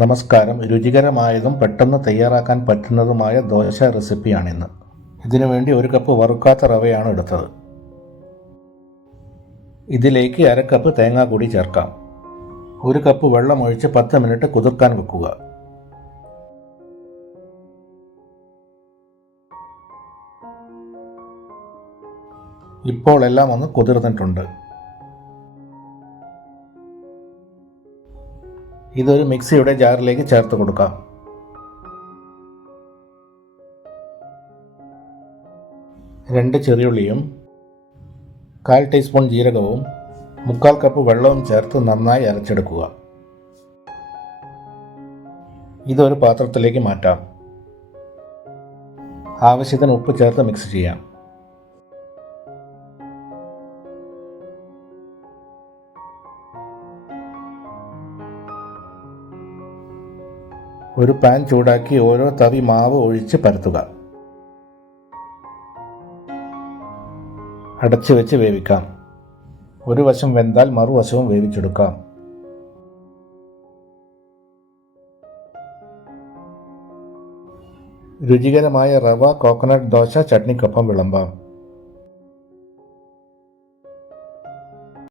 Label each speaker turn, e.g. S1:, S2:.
S1: നമസ്കാരം. രുചികരമായതും പെട്ടെന്ന് തയ്യാറാക്കാൻ പറ്റുന്നതുമായ ദോശ റെസിപ്പിയാണിന്ന്. ഇതിനു വേണ്ടി ഒരു കപ്പ് വറുക്കാത്ത റവയാണ് എടുത്തത്. ഇതിലേക്ക് അര കപ്പ് കൂടി ചേർക്കാം. ഒരു കപ്പ് വെള്ളം ഒഴിച്ച് പത്ത് മിനിറ്റ് കുതിർക്കാൻ വെക്കുക. ഇപ്പോൾ എല്ലാം ഒന്ന് കുതിർന്നിട്ടുണ്ട്. ഇതൊരു മിക്സിയുടെ ജാറിലേക്ക് ചേർത്ത് കൊടുക്കാം. രണ്ട് ചെറിയുള്ളിയും കാൽ ടീസ്പൂൺ ജീരകവും മുക്കാൽ കപ്പ് വെള്ളവും ചേർത്ത് നന്നായി അരച്ചെടുക്കുക. ഇതൊരു പാത്രത്തിലേക്ക് മാറ്റാം. ആവശ്യത്തിന് ഉപ്പ് ചേർത്ത് മിക്സ് ചെയ്യാം. ഒരു പാൻ ചൂടാക്കി ഓരോ തവി മാവ് ഒഴിച്ച് പരത്തുക. അടച്ചു വെച്ച് വേവിക്കാം. ഒരു വശം വെന്താൽ മറുവശവും വേവിച്ചെടുക്കാം. രുചികരമായ റവ കോക്കനട്ട് ദോശ ചട്നിക്കൊപ്പം വിളമ്പാം.